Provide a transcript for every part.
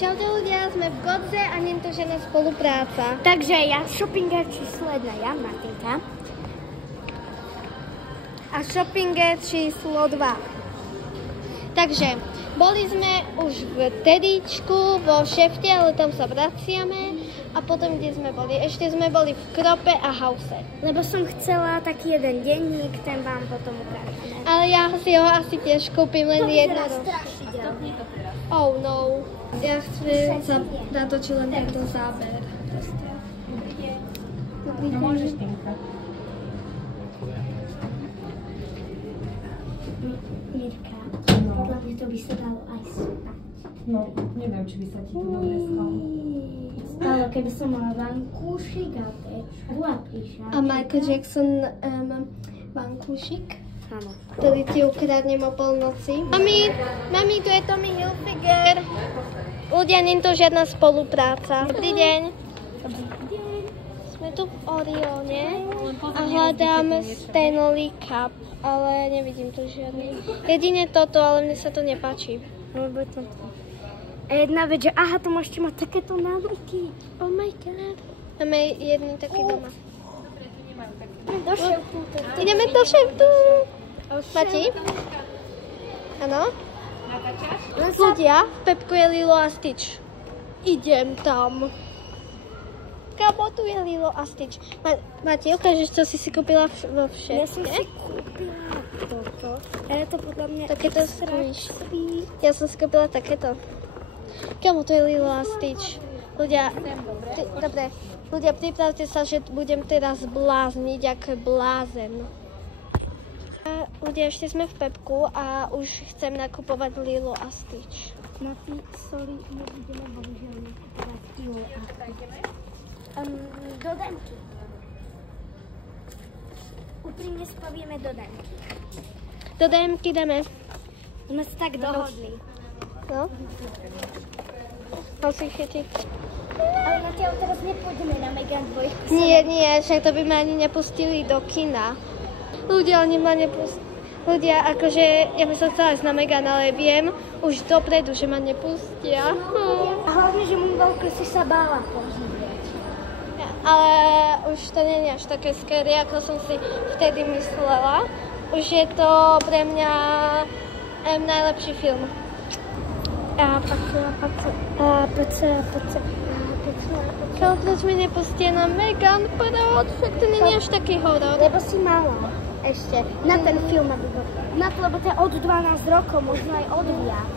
Čaute ľudia, sme v Godze a nie je to žiadna spolupráca. Takže ja Shoppinge číslo 1, ja Martinka. A Shoppinge číslo 2. Takže, boli sme už v Tedíčku, vo Šefte, ale tam sa vraciame. A potom, kde sme boli? Ešte sme boli v Krope a Hause. Lebo som chcela taký jeden denník, ten vám potom ukážeme. Ale ja si ho asi tiež kúpim len jednoročný. Oh no. Ja chcem sa natočiť len tento záber. No môžeš, Tinka. Mirka, podľa mňa to by sa dalo aj spať. No, neviem, či by sa ti to dobre stalo. Stalo, keby som mala vankúšik a pečku a píšačka. A Michael Jackson vankúšik, Áno. ktorý ti ukradnem o polnoci. Mami, tu je Tommy Hilfiger. Ľudia, nie je to žiadna spolupráca. Dobrý deň. Dobrý deň. Sme tu v Orione a hľadáme Stanley Cup, ale nevidím tu žiadny. Jedine toto, ale mne sa to nepáči. Lebo to. A jedna vec, že aha, to môžete mať takéto návyky. Oh my god. Máme jedný taký doma. Do šelku. Ideme do šeftu. Mati? Áno? Ľudia, v Pepku je Lilo a Stitch. Idem tam. Kamo, tu je Lilo a Stitch. Mati, ukážeš, čo si kúpila vo Šefte? Ja som si kúpila toto. A je to podľa mňa Takéto squishy. Ja som si kúpila takéto. Kamo, tu je Lilo a Stitch. Ľudia, dobre. Ľudia, pripravte sa, že budem teraz blázniť, ako blázen. Ľudia, ešte sme v Pepku a už chcem nakupovať Lilo a Stitch. Mati, sorry, nebudeme bohužiaľ nakupovať Lilo a Stitch. Do Danky. Úprimne spovieme do Danky. Do DMky dáme. Sme sa tak dohodli. No? Musí chytiť. Ale na teba teraz nepôjdeme na Megan 2. Nie, však to by ma ani nepustili do kina. Ľudia, oni ma nepustili. Ľudia, akože ja by som chcela ísť na Megan, ale viem už dopredu, že ma nepustia. A hlavne, že Moonwalker si sa bála pozrieť. Ale už to nie je až také scary, ako som si vtedy myslela. Už je to pre mňa najlepší film. Kalo, proč mi nepustia na Megan? Prod, však to nie je až taký horor. Lebo si mala ešte na ten film, aby bol. Na to, lebo to je od 12 rokov, možno aj od viac.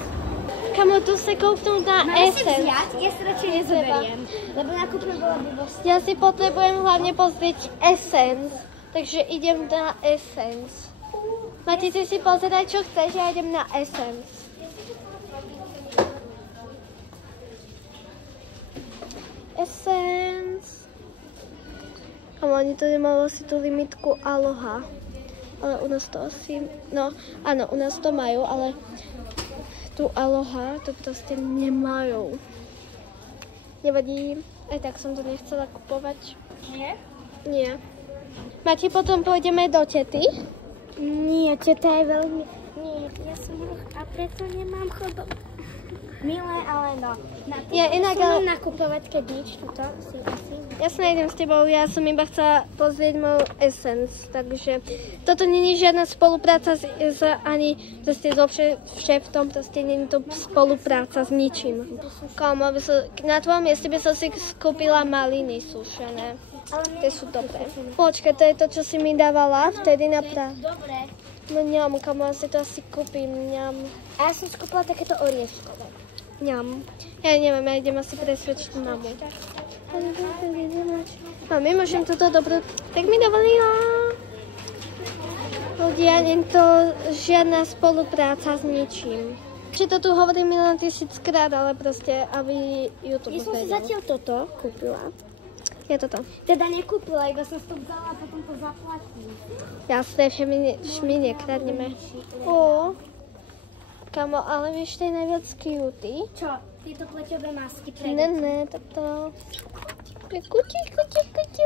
Kamo, tu sa koupnú na Essence. Ja si radšej nezoberiem, lebo nakúpne bola blbosť. Ja si potrebujem hlavne pozrieť Essence, takže idem na Essence. Mati, ty si pozeraj, čo chceš, ja idem na Essence. Essence. Kamo, oni to nemajú asi tú limitku Aloha. Ale u nás to asi, no áno, u nás to majú, ale tu Aloha to proste nemajú. Nevadí, aj tak som to nechcela kupovať. Nie? Nie. Mati, potom pôjdeme do tety? Nie, teta je veľmi... Nie, ja som roh a preto nemám chodov. Milé, ale no. Na to som nakupovať, keď nič tuto si asi... Ja sa nejdem s tebou, ja som iba chcela pozrieť moju Essence, takže toto nie je žiadna spolupráca ani so šeftom, proste nie je to spolupráca s ničím. Kámo, na tvojom mieste by som si skúpila maliny sušené. Tie sú dobré. Počkaj, to je to, čo si mi dávala vtedy na Dobre. No ňam, kámo, ja si to asi kúpim, ňam. A ja som skúpila takéto orieškové. Ňam. Ja neviem, ja idem asi presvedčiť mamu. Mami, môžem toto dobrú... Tak mi dovolila. Ľudia, nie je to žiadna spolupráca s ničím. Či to tu hovorím len 1000-krát, ale proste, aby YouTube Ja som si zatiaľ toto kúpila. Je toto. Teda nekúpila, iba som si to vzala a potom to zaplatím. Jasné, my nekradneme. Ó. Kamo, ale vieš, to je najviac cutie. Čo? Tieto pleťové masky pre Ne, toto. Kuti.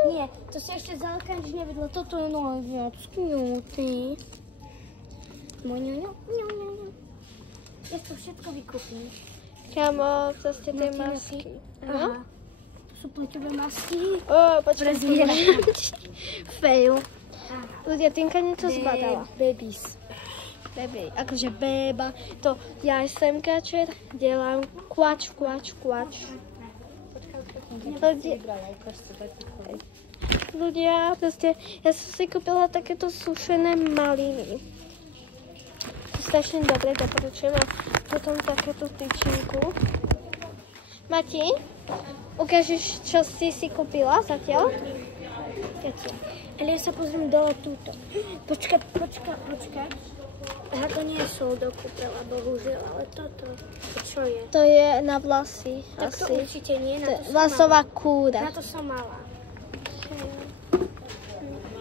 Nie, to si ešte zalka nič nevedela. Toto je najviac cutie. Moňoňo. Ja to všetko vykúpim. Kámo, proste tie masky. Aha. To sú pleťové masky. Počkaj. Fail. Ľudia, Tinka niečo zbadala. Babies. Baby, akože béba. To ja som kačer, delám kvač. Ľudia, proste, ja som si kúpila takéto sušené maliny. To strašne dobre, doporučujem a potom takéto tyčinku. Mati, ukážeš, čo si kúpila zatiaľ? Ale ja sa pozriem dole túto. Počkaj. Aha, to nie je sol dokúpila, bohužiaľ, ale toto. To čo je? To je na vlasy. Tak to asi. určite nie, na to som Vlasová mala. kúra. Na to som mala.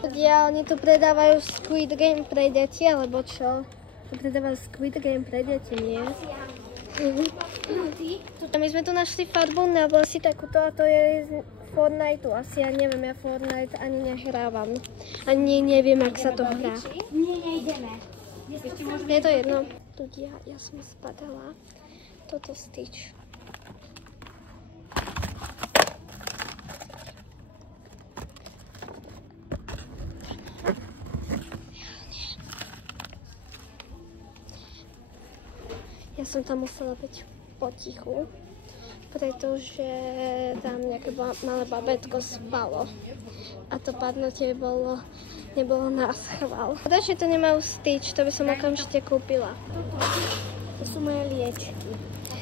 Ľudia, oni tu predávajú Squid Game pre deti, alebo čo? Tu predávajú Squid Game pre deti, nie? A my sme tu našli farbu na vlasy takúto a to je z Fortniteu. Asi ja neviem, ja Fortnite ani nehrávam. Ani neviem, ak sa to hrá. Nie, nejdeme. Je to jedno. Ľudia, ja som spadala toto Stitch. Ja som tam musela byť potichu, pretože tam nejaké malé babetko spalo. A to padnutie nebolo na schvál. Pretože to nemajú Stitch, to by som okamžite kúpila. To sú moje liečky.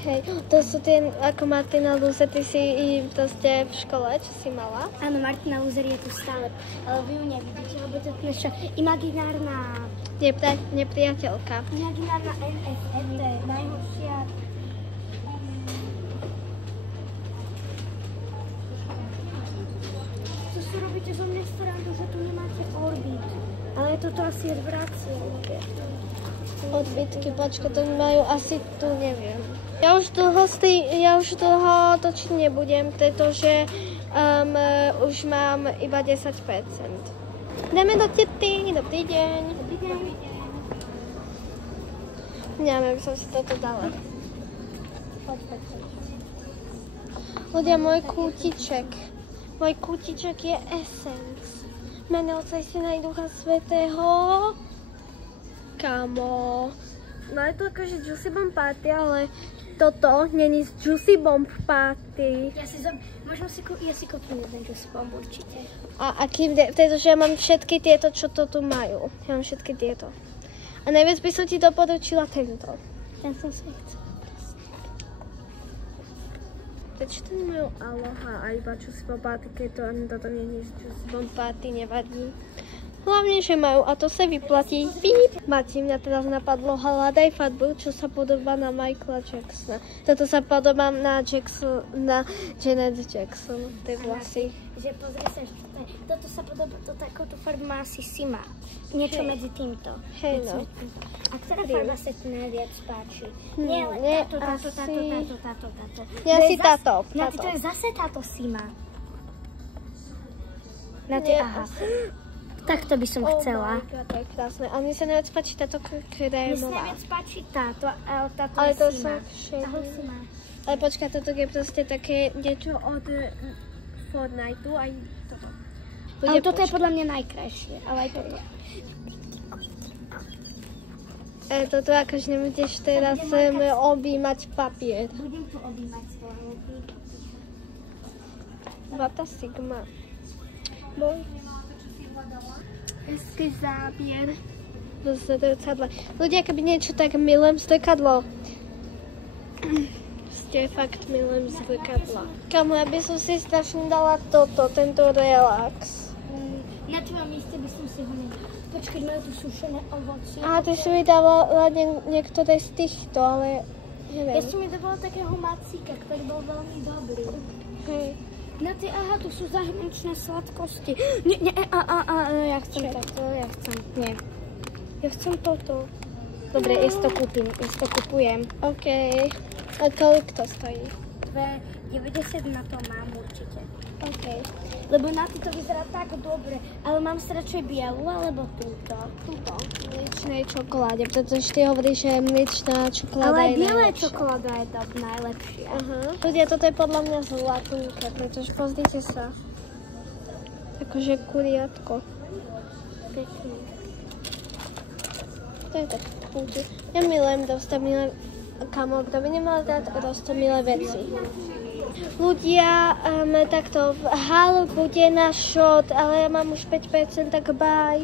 Hej, to sú tie, ako Martina Luzer, ty si proste v škole, čo si mala? Áno, Martina Luzer je tu stále, ale vy ju nevidíte, lebo to je naša imaginárna... Nepriateľka. Imaginárna NFF, to je najhoršia... Co si robíte zo mňa strandu, že tu nemáte orbit? Ale toto asi je vracie. Odbytky, počka, to majú asi tu, neviem. Ja už dlho točiť nebudem, pretože už mám iba 10%. Dáme do tety, dobrý deň. Neviem, som si toto dala. Ľudia, môj kútiček je Essence. Mene Otca i Syna i Ducha Svätého. Kámo. No je to akože Juicy Bomb Party, ale toto není z Juicy Bomb Party. Ja si kúpim jeden Juicy Bomb určite. A aký, pretože ja mám všetky tieto, čo to tu majú. Ja mám všetky tieto. A najviac by som ti doporučila tento. Ten som si chcel. Prečo to nemajú Aloha a iba Juicy Bomb Party, keď to ani toto není z Juicy Bomb Party, nevadí. Hlavne, že majú, a to sa vyplatí. Píp. Mati, mňa teraz napadlo, hľadaj farbu, čo sa podobá na Michaela Jacksona. Toto sa podobá na Janet Jackson, tie vlasy. Že pozri sa, toto sa podobá, takúto farbu má asi Sima. Niečo medzi týmto. Hej, no. A ktorá farba sa ti najviac páči? Nie, táto. Ja si táto. No, to je zase táto Sima. Aha. Takto by som chcela. Oh my God, to je krásne. A mne sa najviac páči táto krémová. Mne sa najviac páči táto, ale táto ale je to Sima. sú ale počkaj, toto je proste také niečo od Fortniteu aj toto. Ale toto je podľa mňa najkrajšie, ale aj toto. Toto akože nebudeš teraz objímať papier. Budem tu objímať svojho. Vata Sigma. Boj. Hezký zábier do zrcadla. Ľudia, keby niečo tak milujem zrkadlo. Ste fakt milujem zrkadla. Kamu, ja by som si strašne dala tento relax. Na tvojom mieste by som si ho nedala. Počkej, majú tu sušené ovocie. Ty si mi dala niektoré z týchto, ale neviem. Ja som mi dávala takého macíka, ktorý bol veľmi dobrý. Hej. Aha, tu sú zahraničné sladkosti. Ja chcem toto, nie. Ja chcem toto. Dobre, ja si to kúpim, ja si to kúpujem. OK. A koľko to stojí? 2,90 na to mám určite. OK. Lebo na to vyzerá tak dobre, ale mám si radšej bielu alebo túto? Túto. Mliečnej čokoláde, pretože ty hovoríš, že mliečná čokoláda ale je biela najlepšia. čokoláda je to najlepšia. Ľudia, toto je podľa mňa zlatunké, pretože pozrite sa. Akože kuriatko. Pekne. To je tak púti. Ja milujem roztomilé, kamo, kto by nemal dať roztomilé veci. Ľudia, takto v halu bude náš shot, ale ja mám už 5%, tak bye.